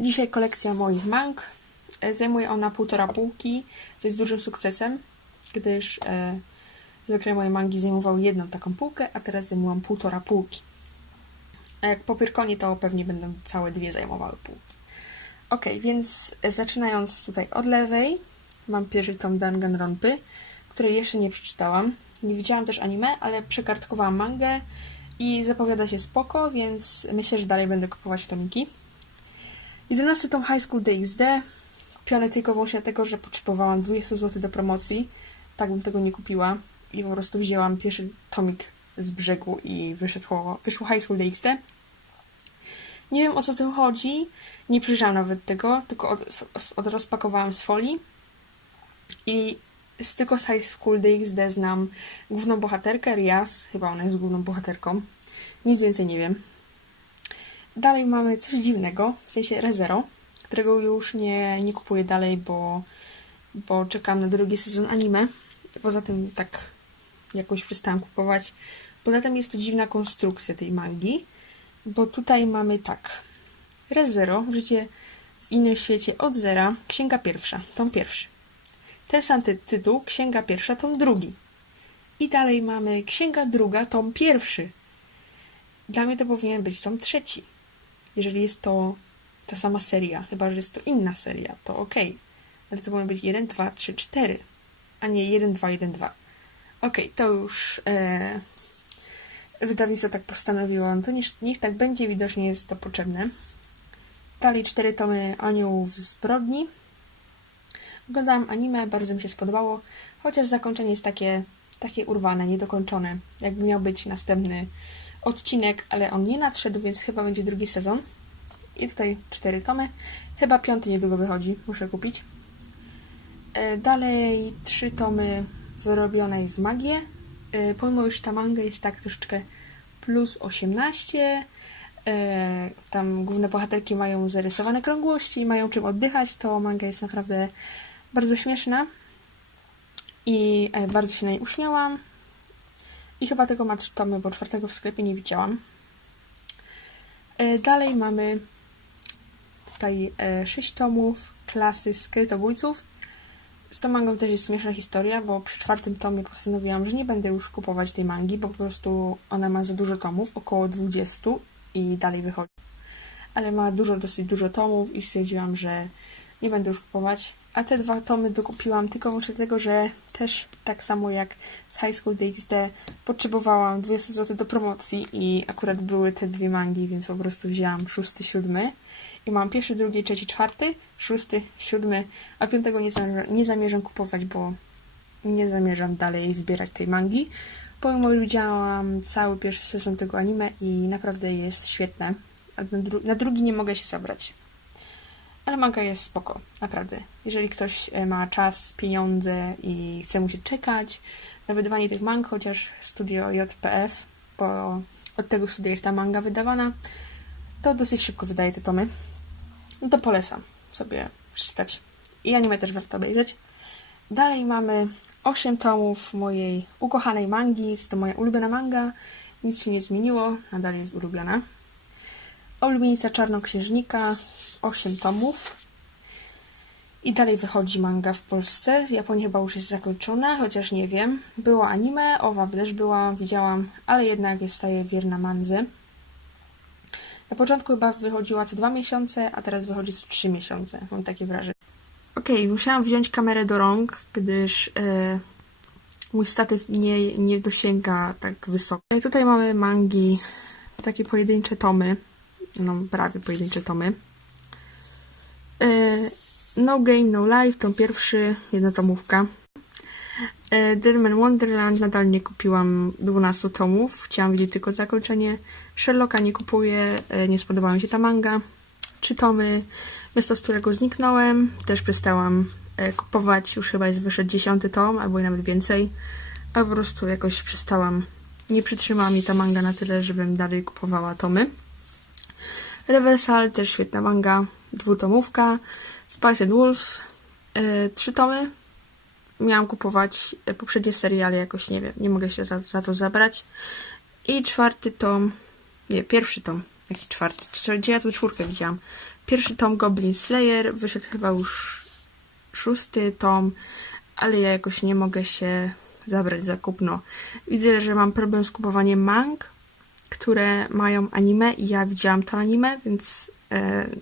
Dzisiaj kolekcja moich mang. E, Zajmuje ona półtora półki, co jest dużym sukcesem, gdyż e, zwykle moje mangi zajmowały jedną taką półkę, a teraz zajmują półtora półki. A jak po Pyrkonie, to pewnie będą całe dwie zajmowały półki. Ok, więc zaczynając tutaj od lewej, mam pierwszy tom Danganronpy, której jeszcze nie przeczytałam. Nie widziałam też anime, ale przekartkowałam mangę i zapowiada się spoko, więc myślę, że dalej będę kupować tomiki. 11 tom High School DxD, kupiony tylko wyłącznie dlatego, że potrzebowałam 20 zł do promocji. Tak bym tego nie kupiła i po prostu wzięłam pierwszy tomik z brzegu i wyszło, wyszło High School DxD. Nie wiem o co tym chodzi, nie przyjrzałam nawet tego, tylko od, od rozpakowałam z folii i z tylko z High School DxD znam główną bohaterkę, Rias, chyba ona jest główną bohaterką. Nic więcej nie wiem. Dalej mamy coś dziwnego, w sensie ReZero, którego już nie, nie kupuję dalej, bo, bo czekam na drugi sezon anime. Poza tym tak jakoś przestałam kupować. Poza tym jest to dziwna konstrukcja tej mangi, bo tutaj mamy tak. ReZero, życie w innym świecie od zera, księga pierwsza, tom pierwszy. Ten sam ty tytuł, księga pierwsza, tom drugi. I dalej mamy księga druga, tom pierwszy. Dla mnie to powinien być tom trzeci. Jeżeli jest to ta sama seria, chyba że jest to inna seria, to ok. Ale to powinien być 1, 2, 3, 4, a nie 1, 2, 1, 2. Ok, to już e, wydawnictwo tak postanowiło. No to niech, niech tak będzie, widocznie jest to potrzebne. Dalej cztery tomy Aniołów Zbrodni. Oglądałam anime, bardzo mi się spodobało, chociaż zakończenie jest takie, takie urwane, niedokończone. Jakby miał być następny odcinek, ale on nie nadszedł, więc chyba będzie drugi sezon. I tutaj cztery tomy. Chyba piąty niedługo wychodzi, muszę kupić. E, Dalej trzy tomy wyrobionej w magię. E, Pomimo, iż ta manga jest tak troszeczkę plus 18, e, tam główne bohaterki mają zarysowane krągłości, mają czym oddychać, to manga jest naprawdę bardzo śmieszna i bardzo się na niej uśmiałam. I chyba tego ma trzy tomy, bo czwartego w sklepie nie widziałam. E, Dalej mamy tutaj e, sześć tomów klasy skrytobójców. Z tą mangą też jest śmieszna historia, bo przy czwartym tomie postanowiłam, że nie będę już kupować tej mangi, bo po prostu ona ma za dużo tomów, około 20 i dalej wychodzi. Ale ma dużo, dosyć dużo tomów i stwierdziłam, że nie będę już kupować. A te dwa tomy dokupiłam tylko dlatego, że też tak samo jak z High School DxD potrzebowałam 200 zł do promocji i akurat były te dwie mangi, więc po prostu wzięłam szósty, siódmy. I mam pierwszy, drugi, trzeci, czwarty, szósty, siódmy, a piątego nie zamierzam, nie zamierzam kupować, bo nie zamierzam dalej zbierać tej mangi. Pomimo, że widziałam cały pierwszy sezon tego anime i naprawdę jest świetne. Na, dru- na drugi nie mogę się zabrać. Ale manga jest spoko, naprawdę. Jeżeli ktoś e, ma czas, pieniądze i chce mu się czekać na wydawanie tych mang, chociaż studio JPF, bo od tego studia jest ta manga wydawana, to dosyć szybko wydaje te tomy. No to polecam sobie przeczytać. I anime też warto obejrzeć. Dalej mamy 8 tomów mojej ukochanej mangi. Jest to moja ulubiona manga. Nic się nie zmieniło, nadal jest ulubiona. Ulubienica Czarnoksiężnika, 8 tomów. I dalej wychodzi manga w Polsce. W Japonii chyba już jest zakończona, chociaż nie wiem. Było anime, owa też była, widziałam, ale jednak jest staje wierna mandze. Na początku chyba wychodziła co dwa miesiące, a teraz wychodzi co trzy miesiące. Mam takie wrażenie. Okej, musiałam wziąć kamerę do rąk, gdyż e, mój statyw nie, nie dosięga tak wysoko. E, Tutaj mamy mangi, takie pojedyncze tomy. No, prawie pojedyncze tomy. E, no Game, No Life, to pierwszy, jednotomówka. E, Deadman Wonderland nadal nie kupiłam 12 tomów. Chciałam widzieć tylko zakończenie. Sherlocka nie kupuję, e, nie spodobała mi się ta manga. Trzy tomy. Miasto, z którego zniknąłem. Też przestałam kupować. Już chyba jest wyszedł dziesiąty tom, albo i nawet więcej. A po prostu jakoś przestałam. Nie przytrzymała mi ta manga na tyle, żebym dalej kupowała tomy. Reversal, też świetna manga. Dwutomówka. Spice and Wolf. E, trzy tomy miałam kupować e, poprzednie serie, ale jakoś nie wiem, nie mogę się za, za to zabrać. I czwarty tom, nie, pierwszy tom, jaki czwarty, gdzie ja tu czwórkę widziałam. pierwszy tom Goblin Slayer, wyszedł chyba już szósty tom, ale ja jakoś nie mogę się zabrać za kupno. Widzę, że mam problem z kupowaniem mang, które mają anime i ja widziałam to anime, więc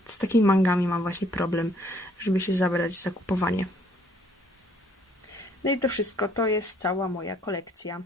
z takimi mangami mam właśnie problem, żeby się zabrać za kupowanie. No i to wszystko, to jest cała moja kolekcja.